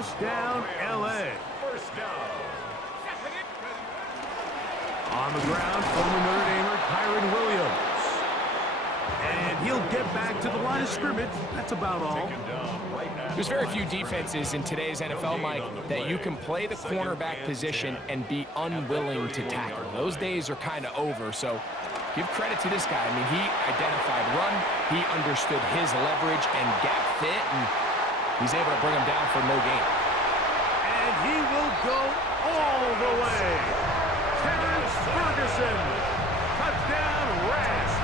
First down, L.A. First down. On the ground, former Notre Damer Kyron Williams. And he'll get back to the line of scrimmage. That's about all. There's very few defenses in today's NFL, Mike, that you can play the cornerback position and be unwilling to tackle. Those days are kind of over, so give credit to this guy. I mean, he identified run, he understood his leverage and gap fit, and he's able to bring him down for no gain. And he will go all the way. Terrence Ferguson, touchdown Rams.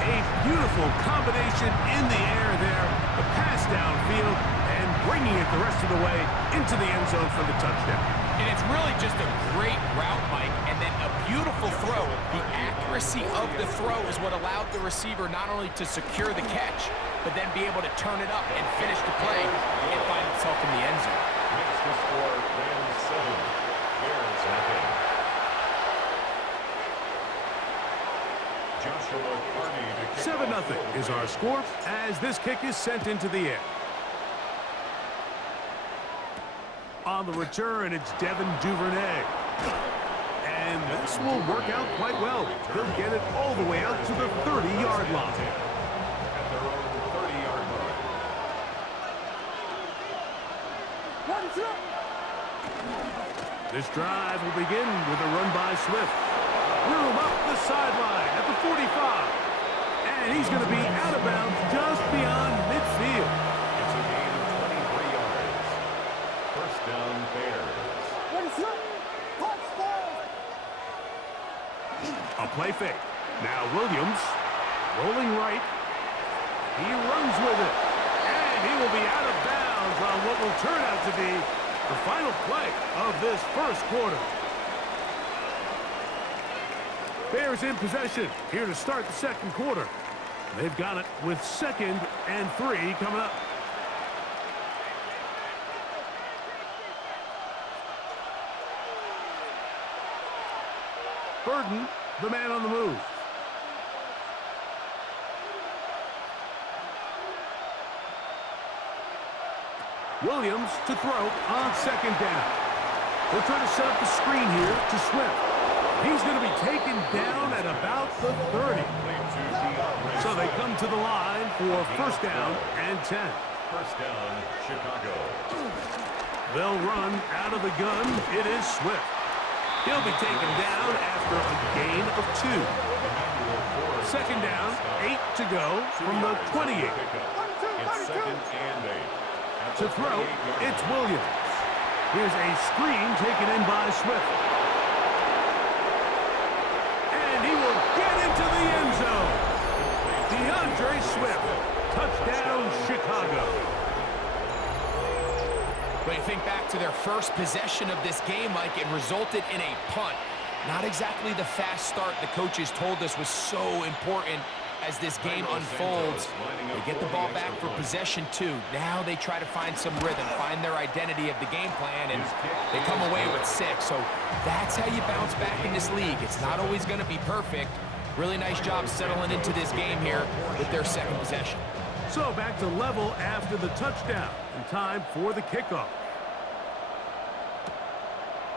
A beautiful combination in the air there, the pass downfield, and bringing it the rest of the way into the end zone for the touchdown. And it's really just a great route, Mike, and then a beautiful throw. The accuracy of the throw is what allowed the receiver not only to secure the catch, but then be able to turn it up and finish the play and find himself in the end zone. Makes the score Rams 7, Bears nothing. 7-0 is our score as this kick is sent into the air. On the return, it's Devin Duvernay. And this will work out quite well. He'll get it all the way out to the 30-yard line. At their own 30-yard line. This drive will begin with a run by Swift. Room up the sideline at the 45. And he's going to be out of bounds just beyond midfield. It's a gain of 23 yards. First down, Bears. A play fake. Now Williams rolling right. He runs with it. And he will be out of bounds on what will turn out to be the final play of this first quarter. Bears in possession here to start the second quarter. They've got it with 2nd and 3 coming up. Burden, the man on the move. Williams to throw on 2nd down. They'll try to set up the screen here to Swift. He's going to be taken down at about the 30. So they come to the line for first down and 10. First down, Chicago. They'll run out of the gun. It is Swift. He'll be taken down after a gain of 2. 2nd down, 8 to go from the 28. It's 2nd and 8. To throw, it's Williams. Here's a screen taken in by Swift. And he will get into the end zone. DeAndre Swift, touchdown Chicago. When you think back to their first possession of this game, Mike, it resulted in a punt. Not exactly the fast start the coaches told us was so important as this game unfolds. They get the ball back for possession 2. Now they try to find some rhythm, find their identity of the game plan, and they come away with 6. So that's how you bounce back in this league. It's not always going to be perfect. Really nice job settling into this game here with their 2nd possession. So back to level after the touchdown, and time for the kickoff.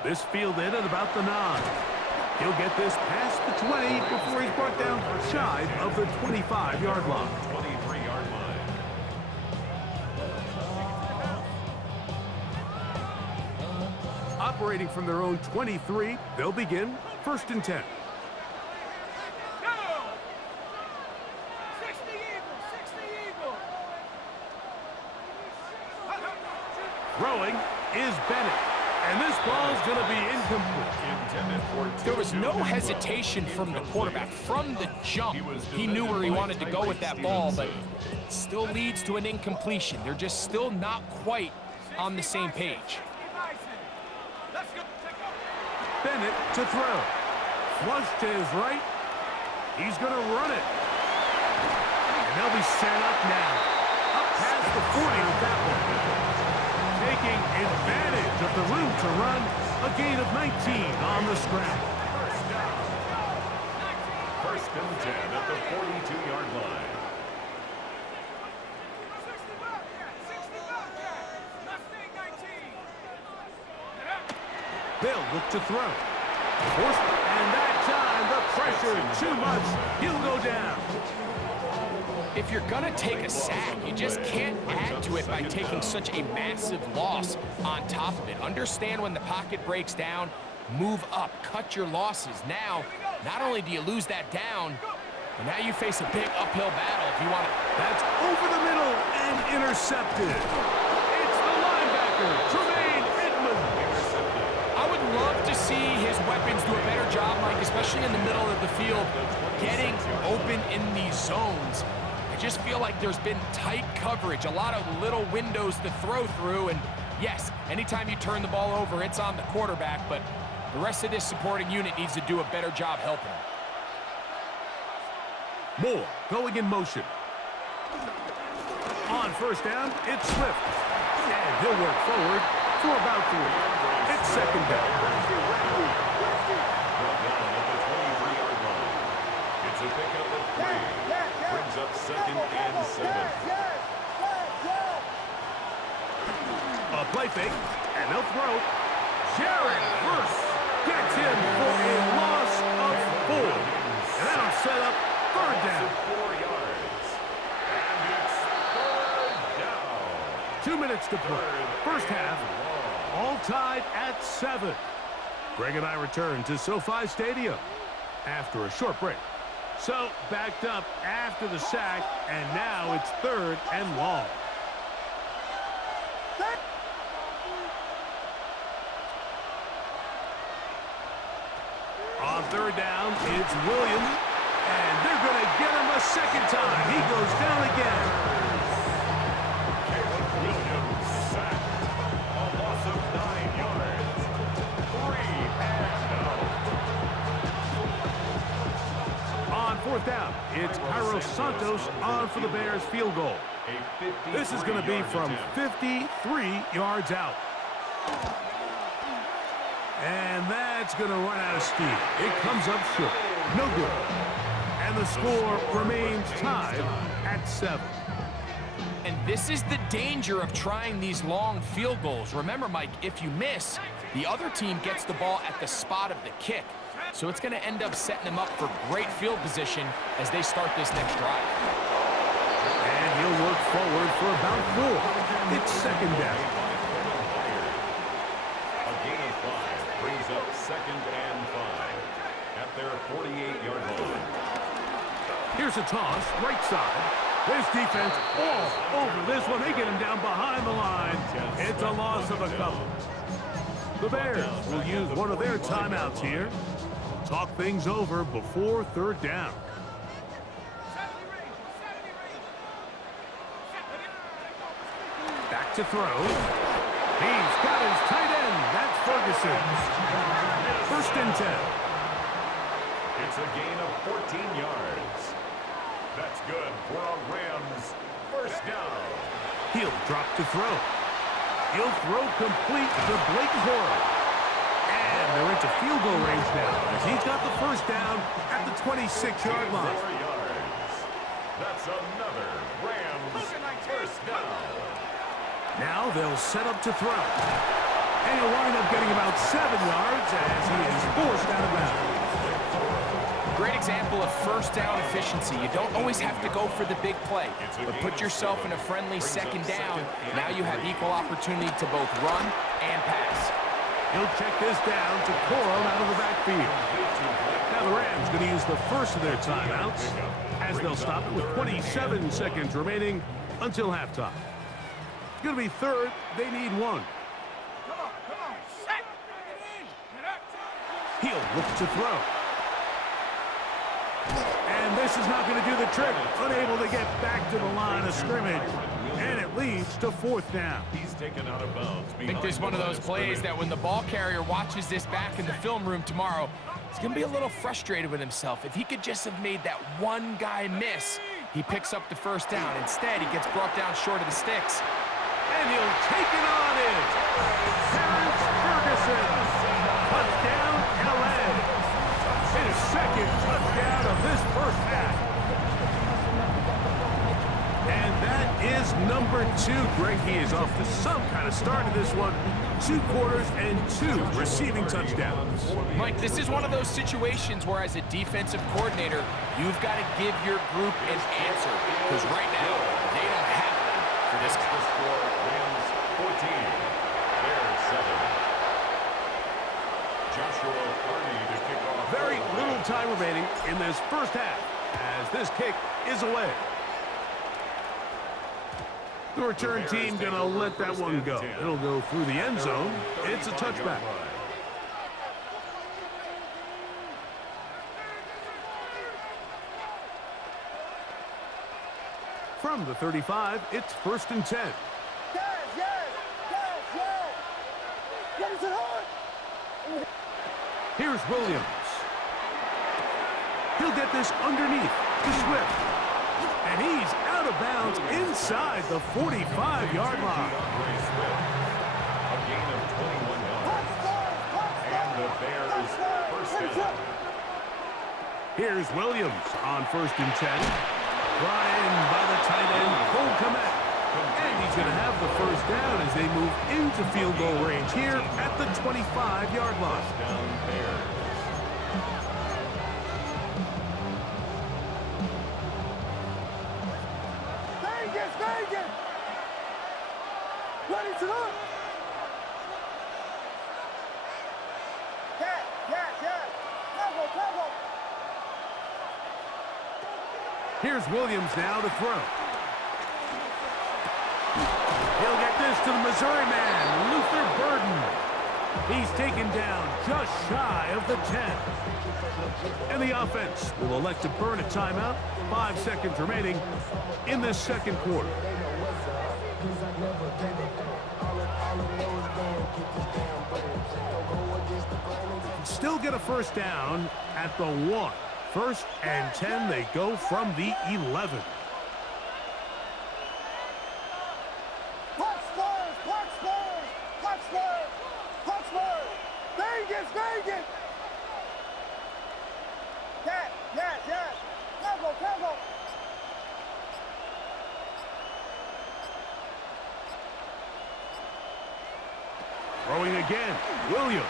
This fielded at about the 9. He'll get this past the 20 before he's brought down shy of the 25-yard line. 23-yard line. Operating from their own 23, they'll begin 1st and 10. Throwing is Bennett. And this ball's going to be incomplete. There was no hesitation from the quarterback. From the jump, he knew where he wanted to go with that ball, but it still leads to an incompletion. They're just still not quite on the same page. Bennett to throw. Flush to his right. He's going to run it. And they'll be set up now. Up past the 40 with that one. Taking advantage of the room to run, a gain of 19 on the scrap. First and 10 at the 42-yard line. They'll look to throw. Forced, and that time, the pressure too much. He'll go down. If you're going to take a sack, you just can't add to it by taking such a massive loss on top of it. Understand when the pocket breaks down, move up, cut your losses. Now, not only do you lose that down, but now you face a big uphill battle if you want to. That's over the middle and intercepted. It's the linebacker, Tremaine Edmonds. I would love to see his weapons do a better job, Mike, especially in the middle of the field, getting open in these zones. I just feel like there's been tight coverage, a lot of little windows to throw through, and yes, anytime you turn the ball over, it's on the quarterback, but the rest of this supporting unit needs to do a better job helping. Moore going in motion. On first down, it's Swift. And he'll work forward for about 3. It's second down. It's a pickup of 3. Brings up second and 7. A play fake, and they'll throw. Jared Verse gets him for a loss of 4. And that'll set up third down. 4 yards. And it's third down. 2 minutes to play. First half, all tied at 7. Greg and I return to SoFi Stadium after a short break. So, backed up after the sack, and now it's third and long. On third down, it's Williams, and they're going to get him a second time. He goes down again. Williams sacked. A loss of 9 yards. 3 and out. On fourth down, it's Cairo Santos on for the Bears field goal. This is going to be from 53 yards out. And that's going to run out of steam. It comes up short. No good. And the score remains tied at 7. And this is the danger of trying these long field goals. Remember, Mike, if you miss, the other team gets the ball at the spot of the kick. So it's going to end up setting them up for great field position as they start this next drive. And he'll work forward for about 4. It's second down. A gain of 5 brings up second and 5 at their 48-yard line. Here's a toss, right side. This defense all over this one. They get him down behind the line. It's a loss of a couple. The Bears will use one of their timeouts here. Talk things over before third down. Back to throw. He's got his tight end. That's Ferguson. First and 10. It's a gain of 14 yards. That's good for a Rams first down. He'll drop to throw. He'll throw complete to Blake Corum. And they're into field goal range now as he's got the first down at the 26-yard line. 4 yards. That's another Rams first down. Now they'll set up to throw. And he'll wind up getting about 7 yards as he is forced out of bounds. Great example of first down efficiency. You don't always have to go for the big play, but put yourself in a friendly second down. Now you have equal opportunity to both run and pass. He'll check this down to Corum out of the backfield. Now the Rams going to use the first of their timeouts as they'll stop it with 27 seconds remaining until halftime. It's going to be third. They need 1. He'll look to throw. And this is not going to do the trick. Unable to get back to the line of scrimmage. And it leads to fourth down. He's taken out of bounds. I think this is one of those plays that when the ball carrier watches this back in the film room tomorrow, he's going to be a little frustrated with himself. If he could just have made that one guy miss, he picks up the first down. Instead, he gets brought down short of the sticks. And he'll take it on in. Terrence Ferguson. Touchdown, L.A. His second touchdown of this first half. And that is number 2. Greg, he is off to some kind of start in this one. 2 quarters and 2 receiving touchdowns. Mike, this is one of those situations where as a defensive coordinator, you've got to give your group an answer. Because right now, they don't have one for this guy. The score, Rams 14, Bears 7. Joshua Carney to kick off. Very little time remaining in this first half as this kick is away. The return team going to let that one go. It'll go through the end zone. It's a touchback. From the 35, it's 1st and 10. Here's Williams. He'll get this underneath to Swift. And he's out of bounds inside the 45-yard line. A gain of 21 yards. And the Bears first down. Here's Williams on 1st and 10. Ryan by the tight end, Cole Kmet. And he's going to have the first down as they move into field goal range here at the 25-yard line. Down Bears. Ready to look. Cover. Here's Williams now to throw. He'll get this to the Missouri man, Luther Burden. He's taken down just shy of the 10. And the offense will elect to burn a timeout. 5 seconds remaining in this second quarter. Still get a first down at the 1. 1st and 10, they go from the 11. Vegas. Yes. Combo. Throwing again, Williams.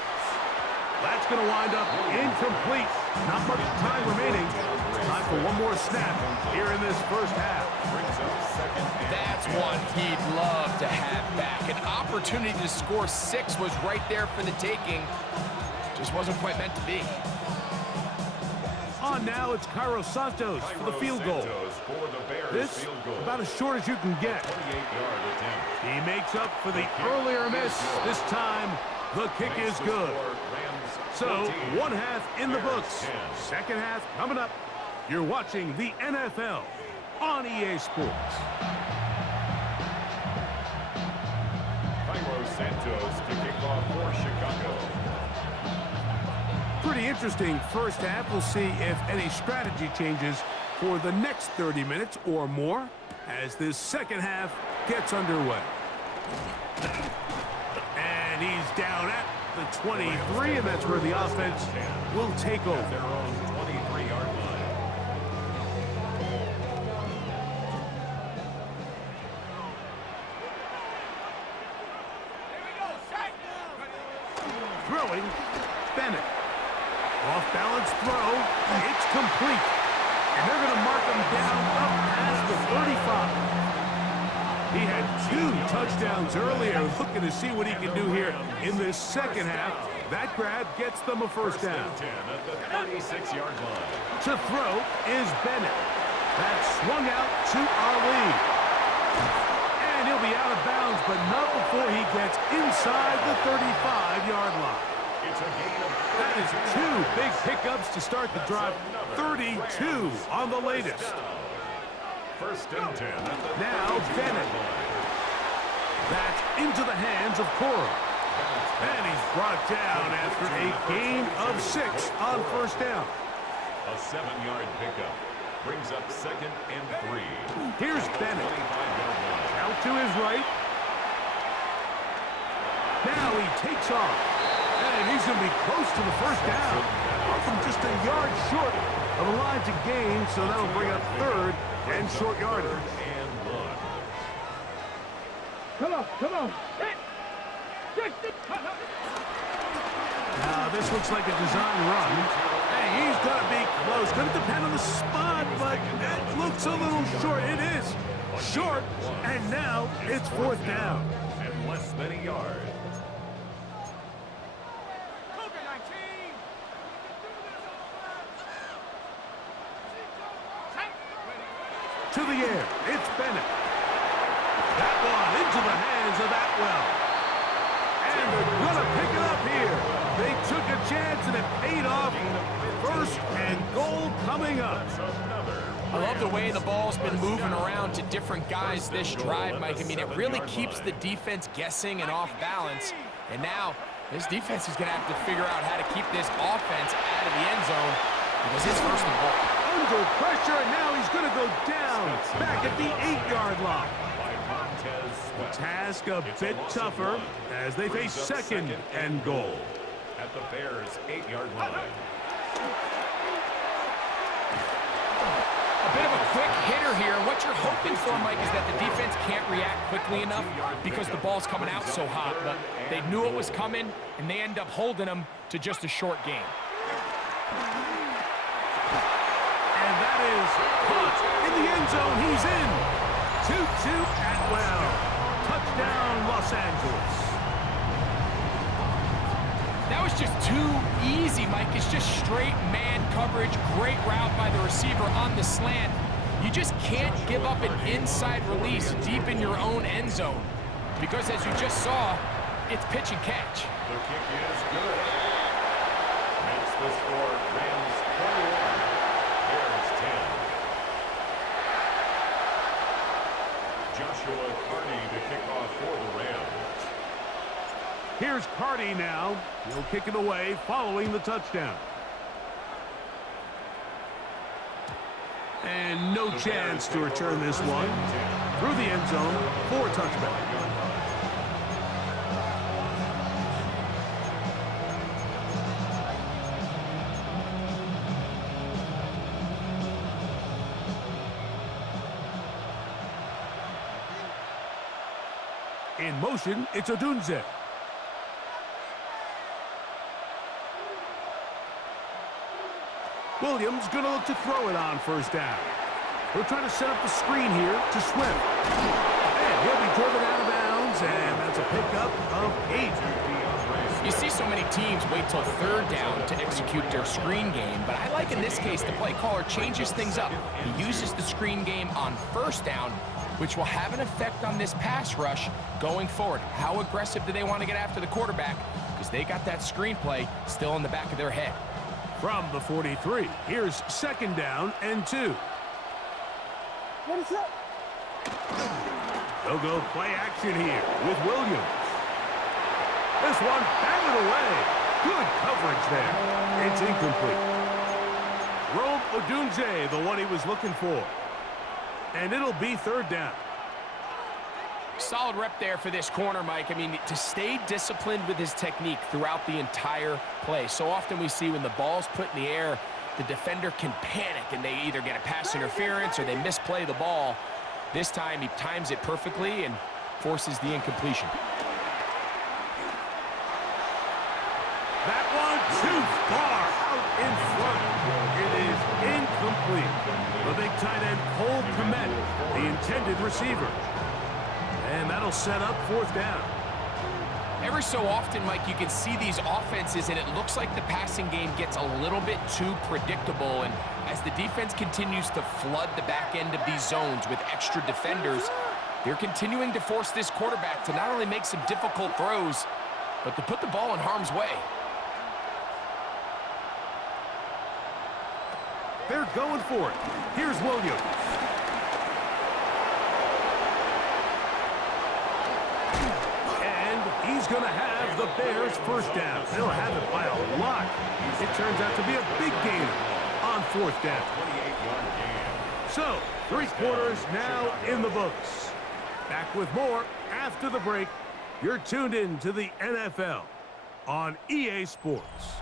That's going to wind up incomplete. Not much time remaining. Time for one more snap here in this first half. That's one he'd love to have back. An opportunity to score 6 was right there for the taking. Just wasn't quite meant to be. On now, it's Cairo Santos for the field goal. This, about as short as you can get. He makes up for the earlier miss. This time, the kick is good. So, one half in the books. Second half coming up. You're watching the NFL on EA Sports. Cairo Santos to kick off for Chicago. Pretty interesting first half. We'll see if any strategy changes for the next 30 minutes or more as this second half gets underway. And he's down at the 23, and that's where the offense will take over. Their own 23-yard line. Throwing, Bennett. Off-balance throw, it's complete. And they're going to mark him down up past the 35. He had 2 touchdowns earlier, looking to see what he can do here in this second half. That grab gets them a first down. At the 36-yard line. To throw is Bennett. That's swung out to Ali. And he'll be out of bounds, but not before he gets inside the 35-yard line. It's a gain of That is 2 big pickups to start the drive. 32 on the latest. First and 10. Now Bennett. That's into the hands of Cora. And he's brought down after a gain of 6 on first down. A 7-yard pickup brings up 2nd and 3. Here's Bennett. Out to his right. Now he takes off. And he's going to be close to the first down. From just a yard short of the line to gain, so that'll bring up 3rd and short yardage. Come on, come on. Now, this looks like a design run. Hey, he's going to be close. Going to depend on the spot, but that looks a little short. It is short, and now it's fourth down. And less than a yard. To the air, it's Bennett. That one into the hands of Atwell. And they're going to pick it up here. They took a chance and it paid off. First and goal coming up. I love the way the ball's been moving around to different guys this drive, Mike. I mean, it really keeps the defense guessing and off balance. And now this defense is going to have to figure out how to keep this offense out of the end zone because it's first and goal. Under pressure, and now he's going to go down back at the 8-yard line. The task a bit tougher as they face second and goal. At the Bears' 8-yard line. A bit of a quick hitter here. What you're hoping for, Mike, is that the defense can't react quickly enough because the ball's coming out so hot. But they knew it was coming, and they end up holding them to just a short game. And that is caught in the end zone. He's in. 2-2 Atwell. Touchdown, Los Angeles. That was just too easy, Mike. It's just straight man coverage. Great route by the receiver on the slant. You just can't give up an inside release deep in your own end zone because, as you just saw, it's pitch and catch. The kick is good. Makes the score Rams 21, Bears 10. Joshua Carney to kick off for the Rams. Here's Carty now. He'll kick it away following the touchdown. And no chance to return this one. Through the end zone for a touchback. In motion, it's Odunze. Williams going to look to throw it on first down. We're trying to set up the screen here to Swift. And he'll be driven out of bounds, and that's a pickup of 8. You see so many teams wait till third down to execute their screen game, but I like in this case the play caller changes things up. He uses the screen game on first down, which will have an effect on this pass rush going forward. How aggressive do they want to get after the quarterback? Because they got that screen play still in the back of their head. From the 43, here's second down and 2. What is up? They'll go play action here with Williams. This one batted away. Good coverage there. It's incomplete. Rome Odunze, the one he was looking for. And it'll be third down. Solid rep there for this corner, Mike. I mean, to stay disciplined with his technique throughout the entire play. So often we see when the ball's put in the air, the defender can panic and they either get a pass interference or they misplay the ball. This time he times it perfectly and forces the incompletion. That one too far out in front. It is incomplete. The big tight end, Cole Kmet, the intended receiver. And that'll set up fourth down. Every so often, Mike, you can see these offenses, and it looks like the passing game gets a little bit too predictable. And as the defense continues to flood the back end of these zones with extra defenders, they're continuing to force this quarterback to not only make some difficult throws, but to put the ball in harm's way. They're going for it. Here's Williams. He's going to have the Bears first down. They'll have it by a lot. It turns out to be a big gainer on fourth down. So, 3 quarters now in the books. Back with more after the break. You're tuned in to the NFL on EA Sports.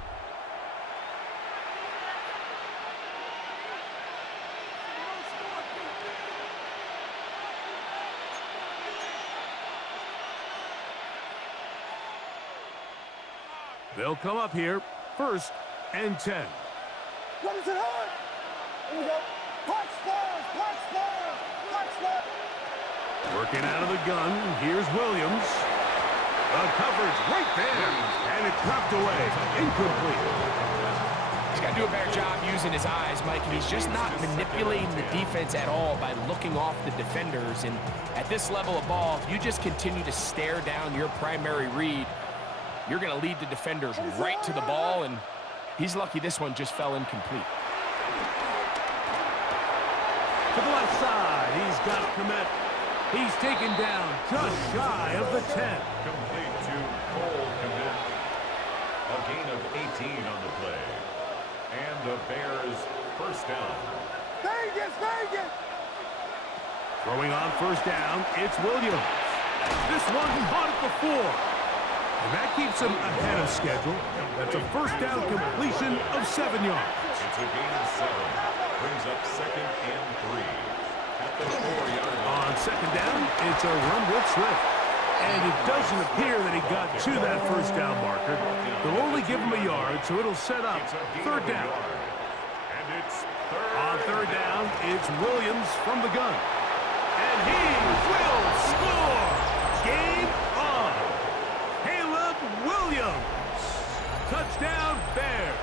They'll come up here, 1st and 10. What is it on? Here we go. Punch stars, punch stars, punch stars. Working out of the gun, here's Williams. The coverage right there, and it's dropped away, incomplete. He's got to do a better job using his eyes, Mike, and he's just not manipulating the defense at all by looking off the defenders. And at this level of ball, if you just continue to stare down your primary read, you're going to lead the defenders right to the ball, and he's lucky this one just fell incomplete. To the left side, he's got Komet. He's taken down just shy of the 10. Complete to Cole Komet. A gain of 18 on the play. And the Bears first down. Vegas, Vegas. Throwing on 1st down, it's Williams. This one caught at the 4. And that keeps him ahead of schedule. That's a 1st down completion of 7 yards. It's a gain of 7. Brings up 2nd and 3. At the 4-yard line. On 2nd down, it's a run with Swift. And it doesn't appear that he got to that 1st down marker. They'll only give him a yard, so it'll set up 3rd down. And it's 3rd. On 3rd down, it's Williams from the gun. And he will score! Game on! Caleb Williams! Touchdown, Bears!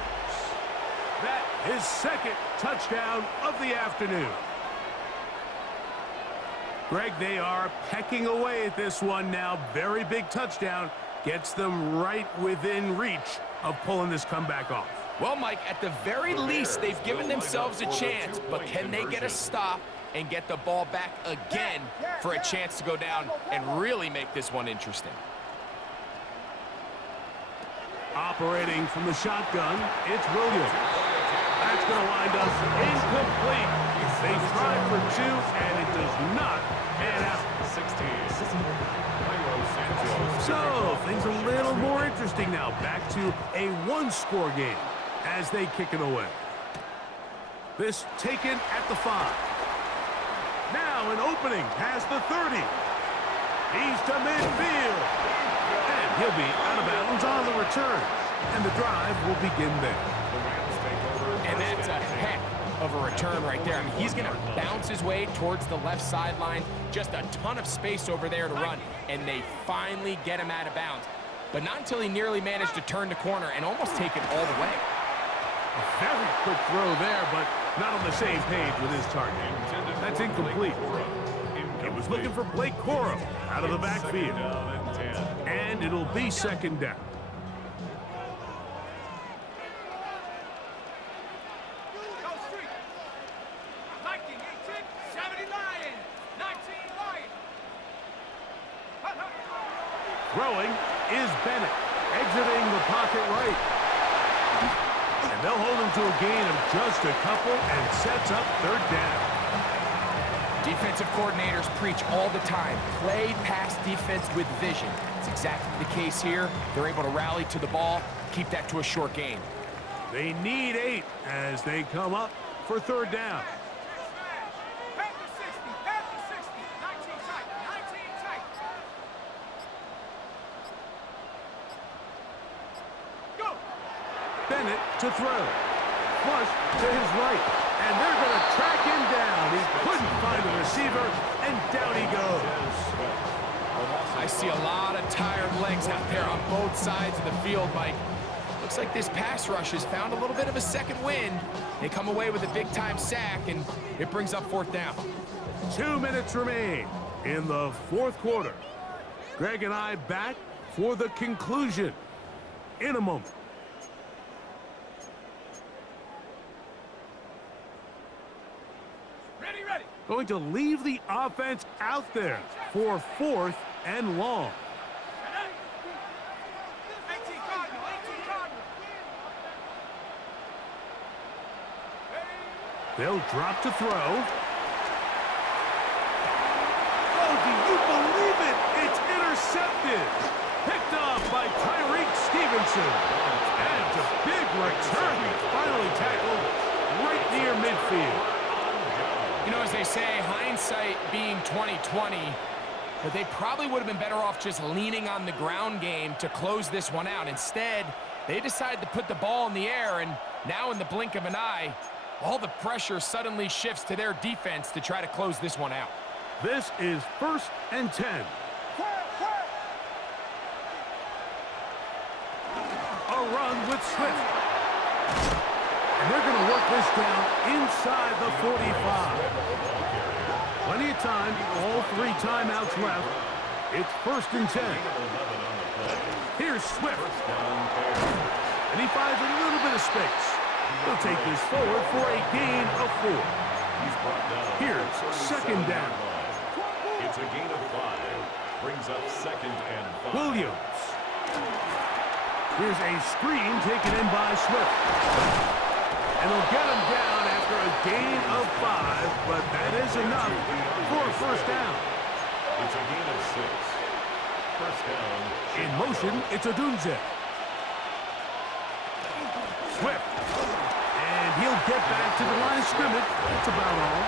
That is 2nd touchdown of the afternoon. Greg, they are pecking away at this one now. Very big touchdown. Gets them right within reach of pulling this comeback off. Well, Mike, at the very least, they've given themselves a chance, but can they get a stop and get the ball back again for a chance to go down and really make this one interesting? Operating from the shotgun, it's Williams. That's going to wind up incomplete. They tried for 2, and it does not pan out. 16. So, things a little more interesting now. Back to a 1-score game as they kick it away. This taken at the 5. Now an opening past the 30. He's to midfield. And he'll be out of bounds on the return. And the drive will begin there. And that's a heck of a return right there. I mean, he's going to bounce his way towards the left sideline. Just a ton of space over there to run. And they finally get him out of bounds. But not until he nearly managed to turn the corner and almost take it all the way. A very quick throw there, but not on the same page with his target. That's incomplete. He was looking for Blake Corum out of the backfield. And it'll be 2nd down. Throwing is Bennett, exiting the pocket right. And they'll hold him to a gain of just a couple and sets up 3rd down. Defensive coordinators preach all the time, play pass defense with vision. It's exactly the case here. They're able to rally to the ball, keep that to a short gain. They need 8 as they come up for 3rd down. Bennett to throw. Flush to his right. And they're going to track him down. He couldn't find the receiver, and down he goes. I see a lot of tired legs out there on both sides of the field, Mike. Looks like this pass rush has found a little bit of a second wind. They come away with a big-time sack, and it brings up 4th down. 2 minutes remain in the 4th quarter. Greg and I back for the conclusion in a moment. Going to leave the offense out there for 4th and long. They'll drop to throw. Oh, do you believe it? It's intercepted. Picked off by Tyreek Stevenson. And it's a big return. Finally tackled right near midfield. You know, as they say, hindsight being 20/20, but they probably would have been better off just leaning on the ground game to close this one out. Instead, They decide to put the ball in the air, and now in the blink of an eye, all the pressure suddenly shifts to their defense to try to close this one out. This is 1st and 10. A run with Swift. And they're going to work this down inside the 45. Plenty of time, all 3 timeouts left. It's 1st and 10. Here's Swift. And he finds a little bit of space. He'll take this forward for a gain of 4. Here's 2nd down. It's a gain of 5. Brings up 2nd and 5. Williams. Here's a screen taken in by Swift. And they'll get him down after a gain of 5, but that is enough for a 1st down. It's a gain of 6. 1st down. In motion, it's Odunze. Swift. And he'll get back to the line of scrimmage. That's about all.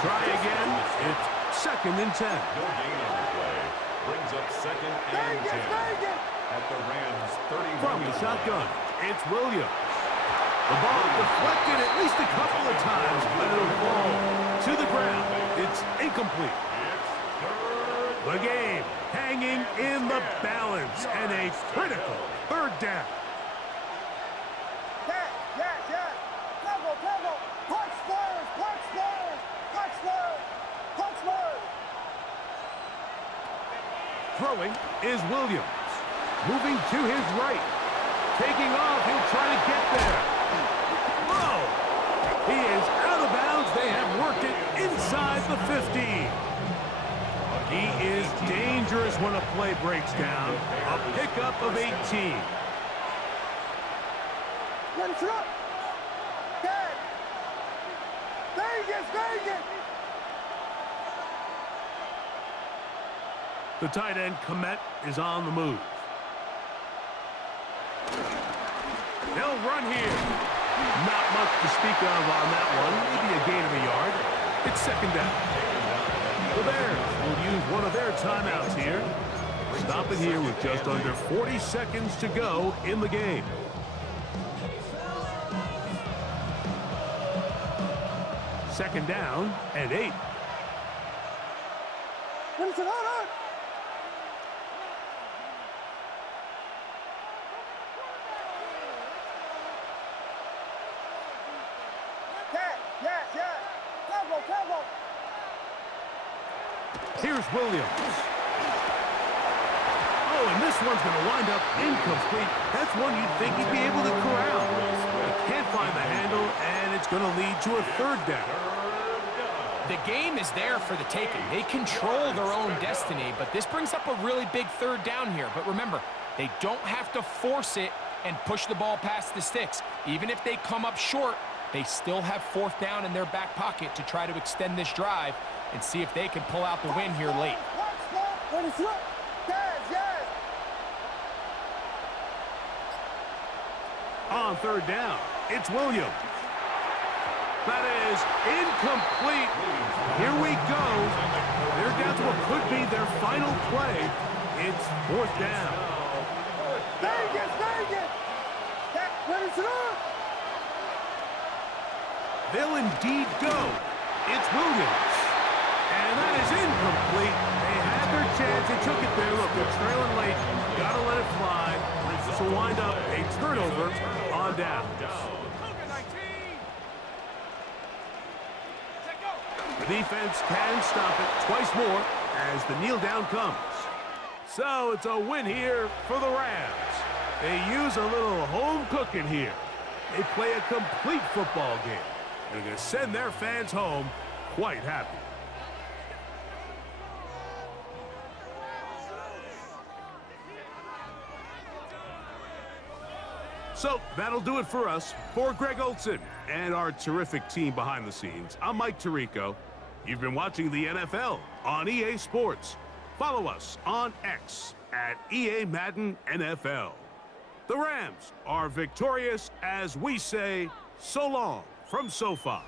Try again. It's 2nd and 10. No gain on the play. Brings up 2nd and 10. At the Rams' 31. From the shotgun, it's Williams. The ball deflected at least a couple of times, but it'll fall to the ground. It's incomplete. The game hanging in the balance and a critical 3rd down. Yes. Temple. Punch Spurs. Throwing is Williams. Moving to his right. Taking off, he'll try to get there. Whoa! He is out of bounds. They have worked it inside the 50. He is dangerous when a play breaks down. A pickup of 18. Ready, shut up. Dad. Vegas. The tight end, Komet, is on the move. They'll run here. Not much to speak of on that one. Maybe a gain of a yard. It's 2nd down. The Bears will use one of their timeouts here. Stop it here with just under 40 seconds to go in the game. Second down and 8. Ready, shut up. Yes. Temple. Here's Williams. Oh, and this one's going to wind up incomplete. That's one you'd think he'd be able to corral. He can't find the handle, and it's going to lead to a 3rd down. The game is there for the taking. They control their own destiny, but this brings up a really big 3rd down here. But remember, they don't have to force it and push the ball past the sticks. Even if they come up short, they still have 4th down in their back pocket to try to extend this drive and see if they can pull out the win here late. Ready, shut up. Yes. On 3rd down, it's Williams. That is incomplete. Here we go. They're down to what could be their final play. It's 4th down. Vegas. Ready, shut up. They'll indeed go. It's Williams. And that is incomplete. They had their chance. They took it there. Look, they're trailing late. Got to let it fly. This will wind up a turnover on down. The defense can stop it twice more as the kneel down comes. So it's a win here for the Rams. They use a little home cooking here. They play a complete football game. They're going to send their fans home quite happy. So that'll do it for us. For Greg Olson and our terrific team behind the scenes, I'm Mike Tirico. You've been watching the NFL on EA Sports. Follow us on X at EA Madden NFL. The Rams are victorious as we say so long from SoFi.